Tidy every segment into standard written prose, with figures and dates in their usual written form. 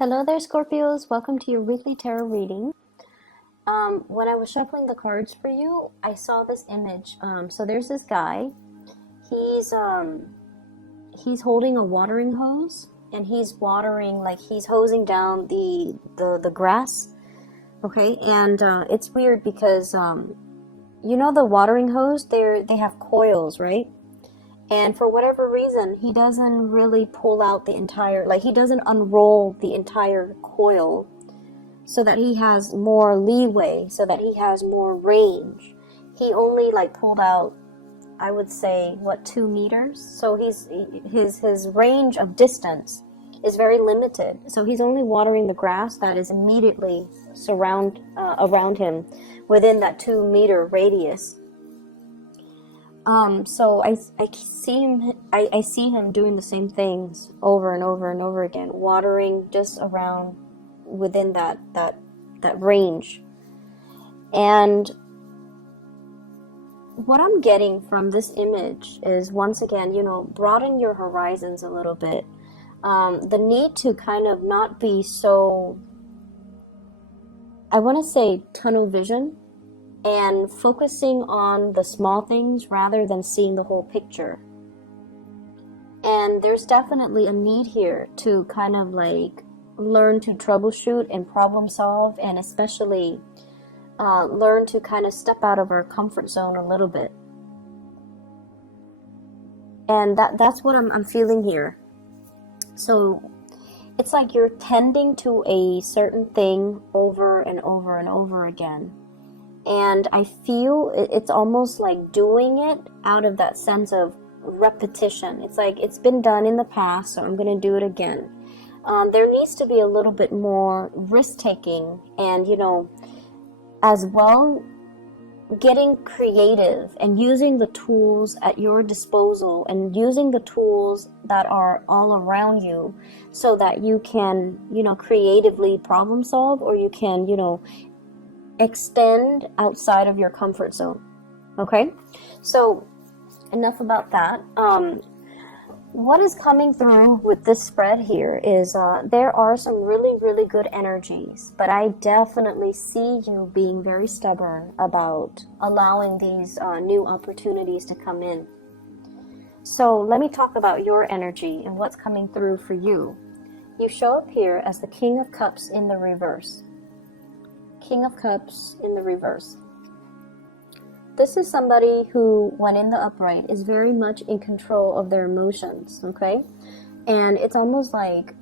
Hello there, Scorpios. Welcome to your weekly tarot reading. When I was shuffling the cards for you, I saw this image. So there's this guy. He's he's holding a watering hose, and he's watering, like he's hosing down the grass. Okay, and it's weird because you know the watering hose. They have coils, right? And for whatever reason, he doesn't really pull out the entire, like he doesn't unroll the entire coil so that he has more leeway, so that he has more range. He only like pulled out, I would say, what, 2 meters? So his range of distance is very limited. So he's only watering the grass that is immediately around him within that 2 meter radius. So I see him doing the same things over and over and over again, watering just around within that range. And what I'm getting from this image is, once again, broaden your horizons a little bit. The need to kind of not be so, I want to say, tunnel vision, and focusing on the small things rather than seeing the whole picture. And there's definitely a need here to kind of like learn to troubleshoot and problem solve, and especially learn to kind of step out of our comfort zone a little bit. And that's what I'm feeling here. So it's like you're tending to a certain thing over and over and over again. And I feel it's almost like doing it out of that sense of repetition. It's like it's been done in the past, so I'm going to do it again. There needs to be a little bit more risk-taking and, as well, getting creative and using the tools at your disposal and using the tools that are all around you so that you can, creatively problem solve, or you can, extend outside of your comfort zone. Okay, so enough about that. What is coming through with this spread here is there are some really good energies, but I definitely see you being very stubborn about allowing these new opportunities to come in. So let me talk about your energy and what's coming through for you. You show up here as the King of Cups in the reverse. King of Cups in the reverse. This is somebody who, when in the upright, is very much in control of their emotions, okay? And it's almost like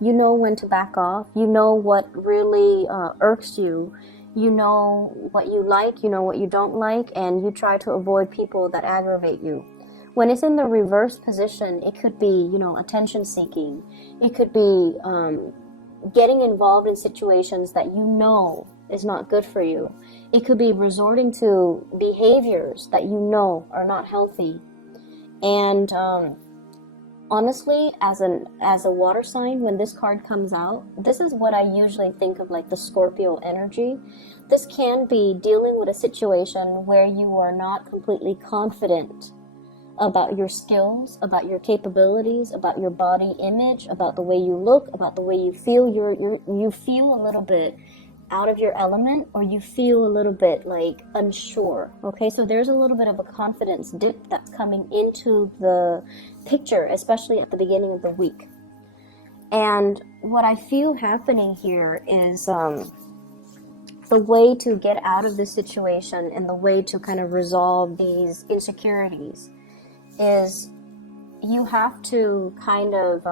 you know when to back off. You know what really irks you. You know what you like, you know what you don't like, and you try to avoid people that aggravate you. When it's in the reverse position, it could be, attention seeking. It could be getting involved in situations that you know is not good for you. It could be resorting to behaviors that you know are not healthy. And honestly, as a water sign, when this card comes out, this is what I usually think of, like the Scorpio energy. This can be dealing with a situation where you are not completely confident about your skills, about your capabilities, about your body image, about the way you look, about the way you feel. You feel a little bit out of your element, or you feel a little bit like unsure. Okay, so there's a little bit of a confidence dip that's coming into the picture, especially at the beginning of the week. And what I feel happening here is the way to get out of this situation and the way to kind of resolve these insecurities is you have to kind of,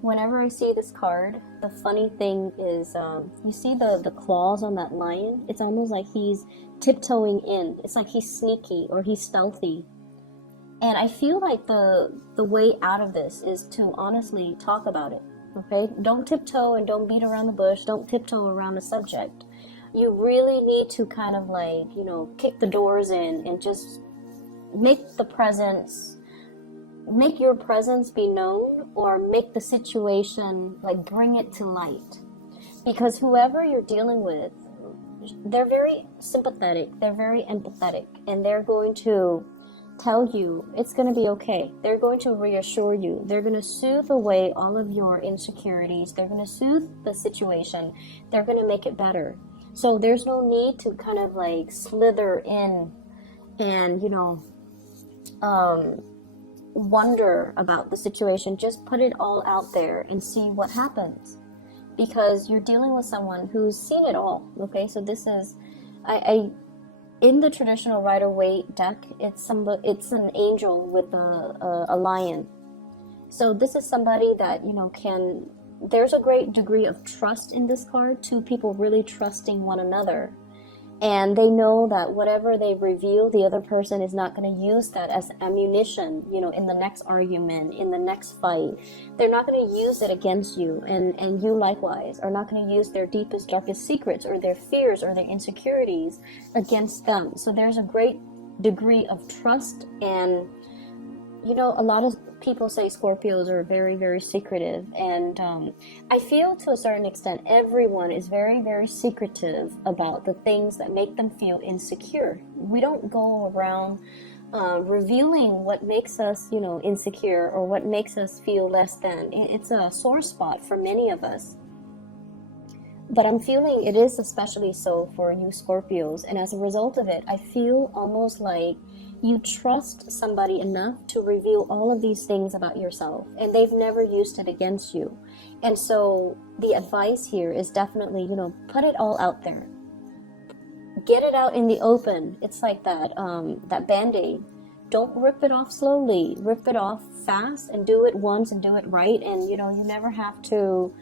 whenever I see this card, the funny thing is, you see the claws on that lion? It's almost like he's tiptoeing in. It's like he's sneaky or he's stealthy. And I feel like the way out of this is to honestly talk about it, okay? Don't tiptoe and don't beat around the bush. Don't tiptoe around the subject. You really need to kind of like, kick the doors in and just make your presence be known, or make the situation, like, bring it to light. Because whoever you're dealing with, they're very sympathetic, they're very empathetic, and they're going to tell you it's going to be okay. They're going to reassure you. They're going to soothe away all of your insecurities. They're going to soothe the situation. They're going to make it better. So there's no need to kind of like slither in and, wonder about the situation. Just put it all out there and see what happens, because you're dealing with someone who's seen it all. Okay, so this is in the traditional Rider-Waite deck, it's an angel with a lion. So this is somebody that there's a great degree of trust in this card. Two people really trusting one another. And they know that whatever they reveal, the other person is not going to use that as ammunition, in the next argument, in the next fight. They're not going to use it against you. And you likewise are not going to use their deepest, darkest secrets or their fears or their insecurities against them. So there's a great degree of trust. And, a lot of people say Scorpios are very, very secretive. And I feel to a certain extent, everyone is very, very secretive about the things that make them feel insecure. We don't go around revealing what makes us, insecure or what makes us feel less than. It's a sore spot for many of us. But I'm feeling it is especially so for you Scorpios. And as a result of it, I feel almost like you trust somebody enough to reveal all of these things about yourself, and they've never used it against you. And so the advice here is definitely, put it all out there. Get it out in the open. It's like that Band-Aid. Don't rip it off slowly. Rip it off fast and do it once and do it right, and you never have to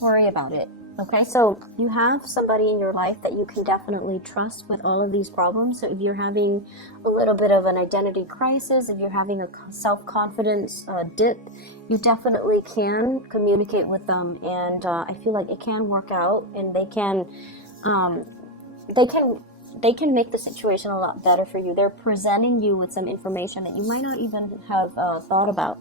worry about it. Okay, so you have somebody in your life that you can definitely trust with all of these problems. So if you're having a little bit of an identity crisis, if you're having a self-confidence dip, you definitely can communicate with them, and I feel like it can work out, and they can make the situation a lot better for you. They're presenting you with some information that you might not even have thought about.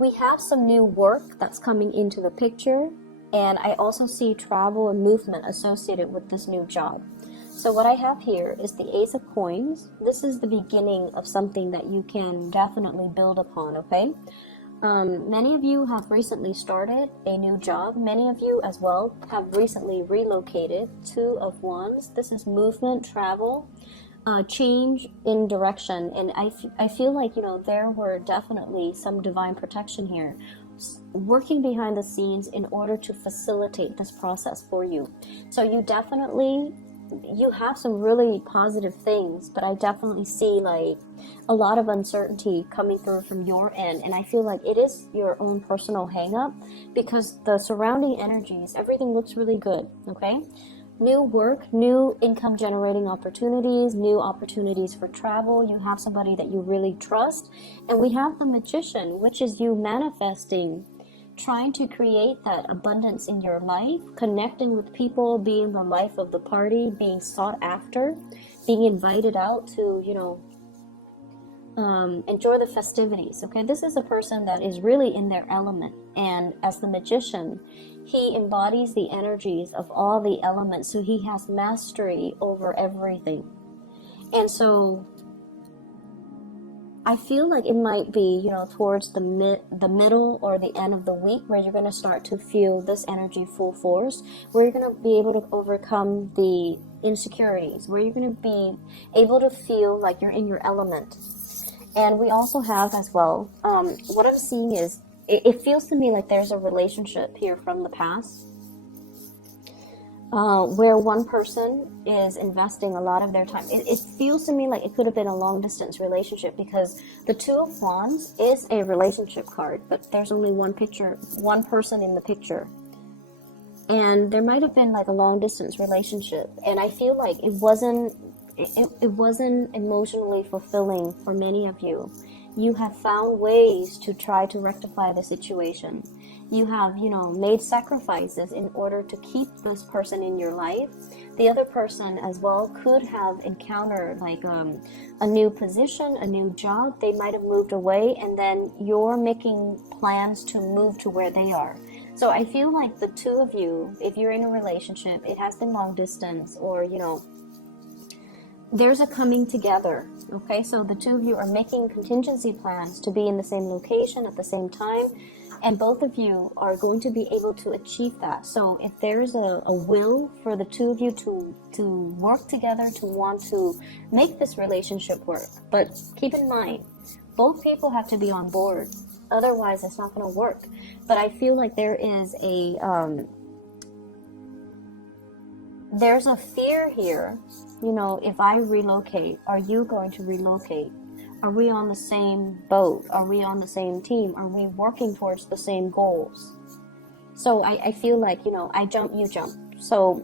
We have some new work that's coming into the picture. And I also see travel and movement associated with this new job. So what I have here is the Ace of Coins. This is the beginning of something that you can definitely build upon, okay? Many of you have recently started a new job. Many of you as well have recently relocated. Two of Wands. This is movement, travel, change in direction. And I feel like, there were definitely some divine protection here, working behind the scenes in order to facilitate this process for you. So you have some really positive things, but I definitely see like a lot of uncertainty coming through from your end. And I feel like it is your own personal hang up, because the surrounding energies, everything looks really good. Okay. New work, new income generating opportunities, new opportunities for travel. You have somebody that you really trust. And we have the Magician, which is you manifesting, trying to create that abundance in your life, connecting with people, being the life of the party, being sought after, being invited out to, enjoy the festivities. Okay, this is a person that is really in their element. And as the Magician, he embodies the energies of all the elements, so he has mastery over everything. And so I feel like it might be, towards the middle or the end of the week where you're going to start to feel this energy full force, where you're going to be able to overcome the insecurities, where you're going to be able to feel like you're in your element. And we also have as well, what I'm seeing is, it feels to me like there's a relationship here from the past where one person is investing a lot of their time. It feels to me like it could have been a long distance relationship, because the Two of Wands is a relationship card, but there's only one person in the picture. And there might have been like a long distance relationship, and I feel like it wasn't emotionally fulfilling for many of you. You have found ways to try to rectify the situation. You have, made sacrifices in order to keep this person in your life. The other person as well could have encountered like a new position, a new job. They might have moved away, and then you're making plans to move to where they are. So I feel like the two of you, if you're in a relationship, it has been long distance, or, there's a coming together. Okay, so the two of you are making contingency plans to be in the same location at the same time, and both of you are going to be able to achieve that. So if there's a will for the two of you to work together, to want to make this relationship work, but keep in mind, both people have to be on board. Otherwise, it's not going to work. But I feel like there's a fear here. You know, if I relocate, are you going to relocate? Are we on the same boat? Are we on the same team? Are we working towards the same goals? So I feel like, you know, I jump, you jump. So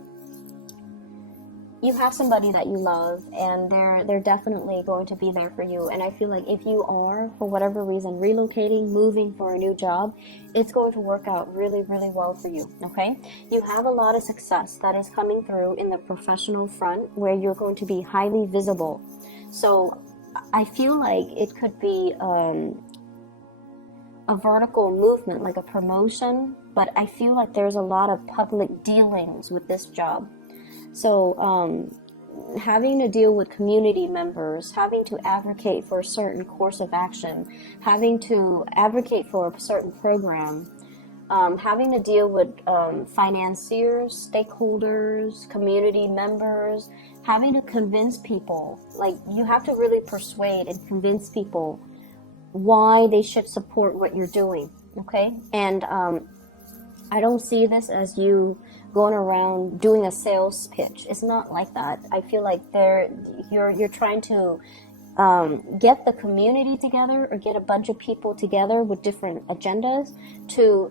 you have somebody that you love, and they're definitely going to be there for you. And I feel like if you are, for whatever reason, relocating, moving for a new job, it's going to work out really, really well for you, okay? You have a lot of success that is coming through in the professional front, where you're going to be highly visible. So I feel like it could be a vertical movement, like a promotion, but I feel like there's a lot of public dealings with this job. So having to deal with community members, having to advocate for a certain course of action, having to advocate for a certain program, having to deal with financiers, stakeholders, community members, having to convince people. Like, you have to really persuade and convince people why they should support what you're doing, okay? And I don't see this as you going around doing a sales pitch. It's not like that. I feel like you're trying to get the community together, or get a bunch of people together with different agendas to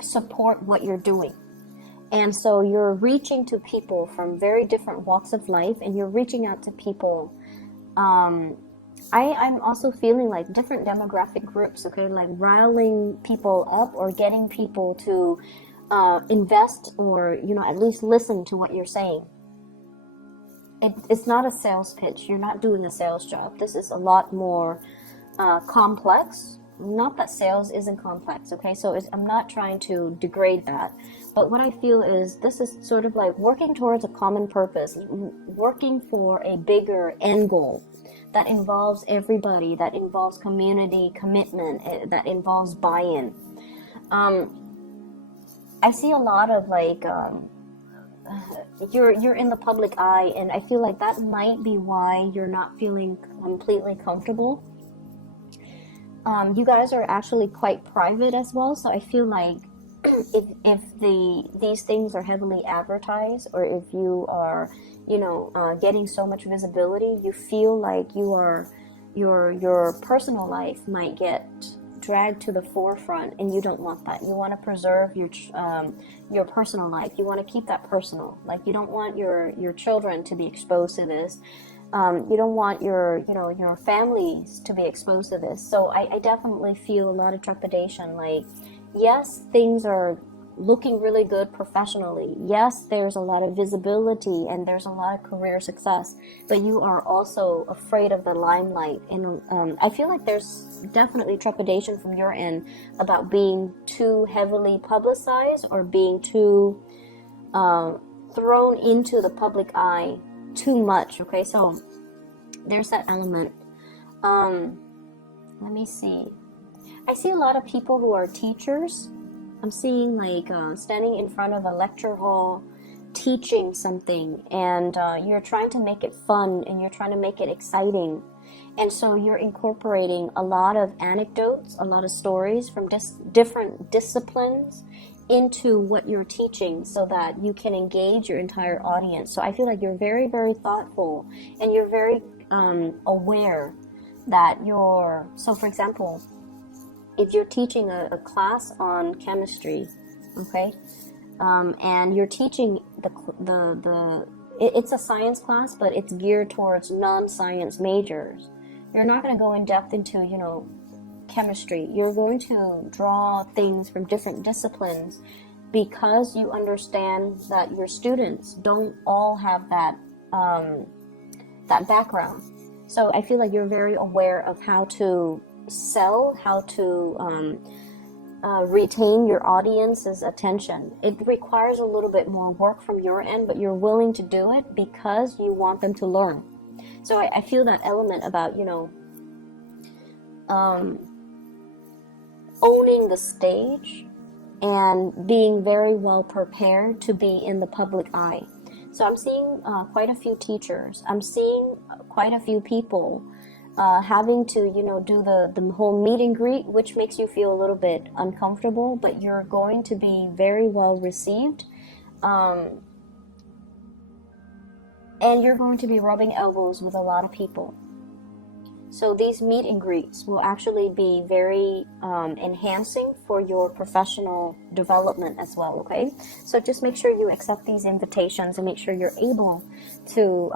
support what you're doing. And so you're reaching to people from very different walks of life, and you're reaching out to people. I'm also feeling like different demographic groups, okay, like riling people up or getting people to invest, or, you know, at least listen to what you're saying. It's not a sales pitch. You're not doing a sales job. This is a lot more complex. Not that sales isn't complex, okay? So I'm not trying to degrade that. But what I feel is this is sort of like working towards a common purpose, working for a bigger end goal that involves everybody, that involves community commitment, that involves buy-in. I see a lot of like you're in the public eye, and I feel like that might be why you're not feeling completely comfortable. You guys are actually quite private as well, so I feel like if these things are heavily advertised, or if you are, you know, getting so much visibility, you feel like your personal life might get dragged to the forefront, and you don't want that. You want to preserve your personal life. You want to keep that personal. Like, you don't want your children to be exposed to this. You don't want your families to be exposed to this. So I definitely feel a lot of trepidation. Like, yes, things are looking really good professionally. Yes, there's a lot of visibility and there's a lot of career success, but you are also afraid of the limelight. And I feel like there's definitely trepidation from your end about being too heavily publicized, or being too thrown into the public eye too much. Okay, so there's that element. Let me see. I see a lot of people who are teachers. I'm seeing like standing in front of a lecture hall teaching something, and you're trying to make it fun, and you're trying to make it exciting. And so you're incorporating a lot of anecdotes, a lot of stories from different disciplines into what you're teaching, so that you can engage your entire audience. So I feel like you're very, very thoughtful, and you're very aware that so for example, if you're teaching a class on chemistry, okay, and you're teaching it's a science class, but it's geared towards non-science majors. You're not going to go in depth into, you know, chemistry. You're going to draw things from different disciplines, because you understand that your students don't all have that background. So I feel like you're very aware of how to sell, how to retain your audience's attention. It requires a little bit more work from your end, but you're willing to do it because you want them to learn. So I feel that element about, owning the stage and being very well prepared to be in the public eye. So I'm seeing quite a few teachers. I'm seeing quite a few people having to, do the whole meet and greet, which makes you feel a little bit uncomfortable, but you're going to be very well received. And you're going to be rubbing elbows with a lot of people. So these meet and greets will actually be very enhancing for your professional development as well, okay? So just make sure you accept these invitations and make sure you're able to,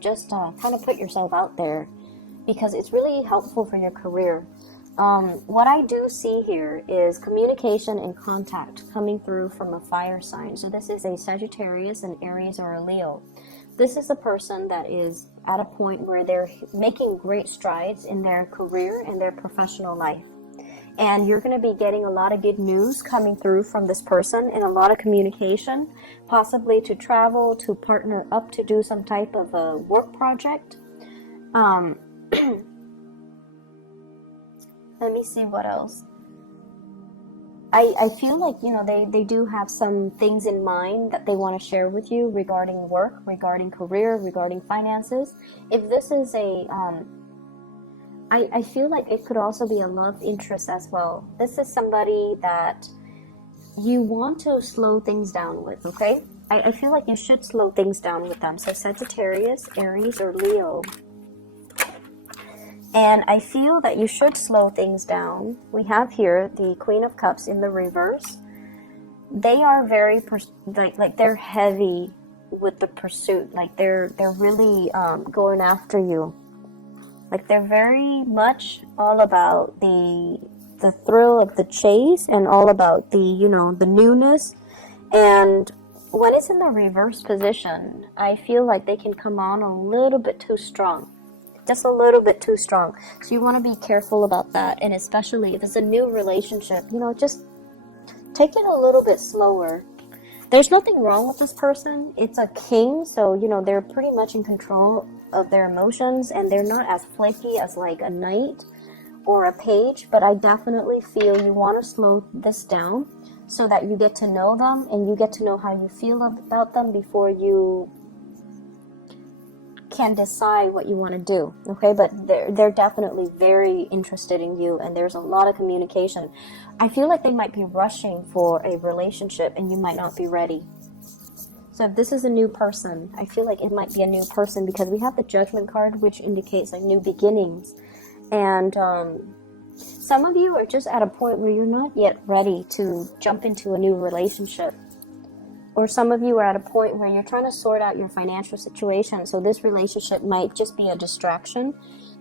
just kind of put yourself out there, because it's really helpful for your career. What I do see here is communication and contact coming through from a fire sign. So this is a Sagittarius, an Aries, or a Leo. This is a person that is at a point where they're making great strides in their career and their professional life. And you're going to be getting a lot of good news coming through from this person, and a lot of communication, possibly to travel, to partner up, to do some type of a work project. Let me see what else. I feel like, they do have some things in mind that they want to share with you regarding work, regarding career, regarding finances. If this is I feel like it could also be a love interest as well. This is somebody that you want to slow things down with, okay? I feel like you should slow things down with them. So Sagittarius, Aries, or Leo. And I feel that you should slow things down. We have here the Queen of Cups in the reverse. They are very, like they're heavy with the pursuit. Like they're really going after you. Like they're very much all about the thrill of the chase, and all about the, the newness. And when it's in the reverse position, I feel like they can come on a little bit too strong. Just a little bit too strong. So you want to be careful about that. And especially if it's a new relationship, just take it a little bit slower. There's nothing wrong with this person. It's a king, so they're pretty much in control of their emotions, and they're not as flaky as like a knight or a page. But I definitely feel you want to slow this down so that you get to know them and you get to know how you feel about them before you can decide what you want to do, okay? But they're definitely very interested in you, and there's a lot of communication. I feel like they might be rushing for a relationship, and you might not be ready. So if this is a new person, I feel like it might be a new person, because we have the Judgment card, which indicates like new beginnings. And some of you are just at a point where you're not yet ready to jump into a new relationship. Or some of you are at a point where you're trying to sort out your financial situation. So this relationship might just be a distraction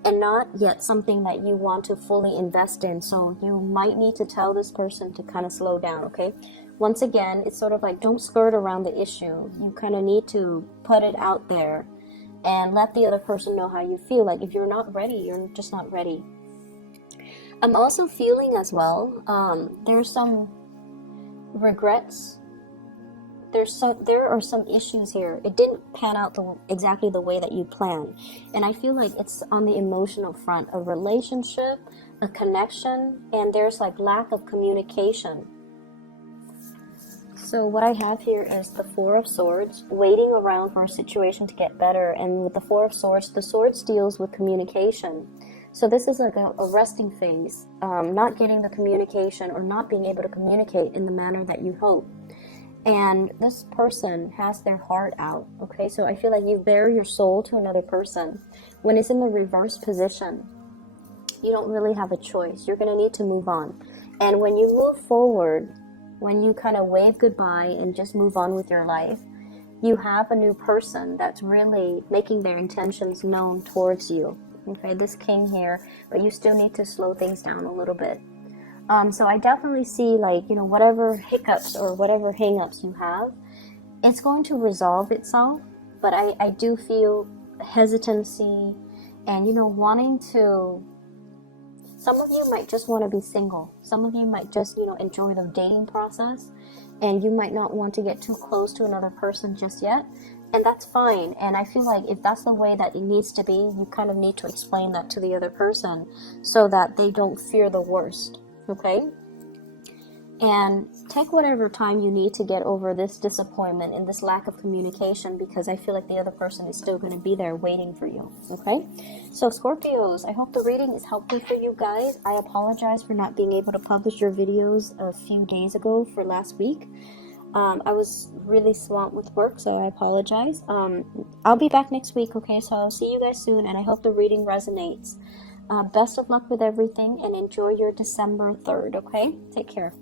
and not yet something that you want to fully invest in. So you might need to tell this person to kind of slow down, okay? Once again, it's sort of like, don't skirt around the issue. You kind of need to put it out there and let the other person know how you feel. Like if you're not ready, you're just not ready. I'm also feeling as well, there's some regrets. There are some issues here. It didn't pan out exactly the way that you planned. And I feel like it's on the emotional front, a relationship, a connection, and there's like lack of communication. So what I have here is the Four of Swords, waiting around for a situation to get better. And with the Four of Swords, the Swords deals with communication. So this is like a resting phase, not getting the communication or not being able to communicate in the manner that you hope. And this person has their heart out, okay? So I feel like you bare your soul to another person. When it's in the reverse position, you don't really have a choice. You're going to need to move on. And when you move forward, when you kind of wave goodbye and just move on with your life, you have a new person that's really making their intentions known towards you. Okay, this king here, but you still need to slow things down a little bit. So I definitely see, like, whatever hiccups or whatever hang-ups you have, it's going to resolve itself. But I do feel hesitancy and, wanting to Some of you might just want to be single. Some of you might just, you know, enjoy the dating process, and you might not want to get too close to another person just yet. And that's fine. And I feel like if that's the way that it needs to be, you kind of need to explain that to the other person so that they don't fear the worst. Okay? And take whatever time you need to get over this disappointment and this lack of communication, because I feel like the other person is still going to be there waiting for you. Okay? So Scorpios, I hope the reading is helpful for you guys. I apologize for not being able to publish your videos a few days ago for last week. I was really swamped with work, so I apologize. I'll be back next week, okay? So I'll see you guys soon, and I hope the reading resonates. Best of luck with everything, and enjoy your December 3rd, okay? Take care.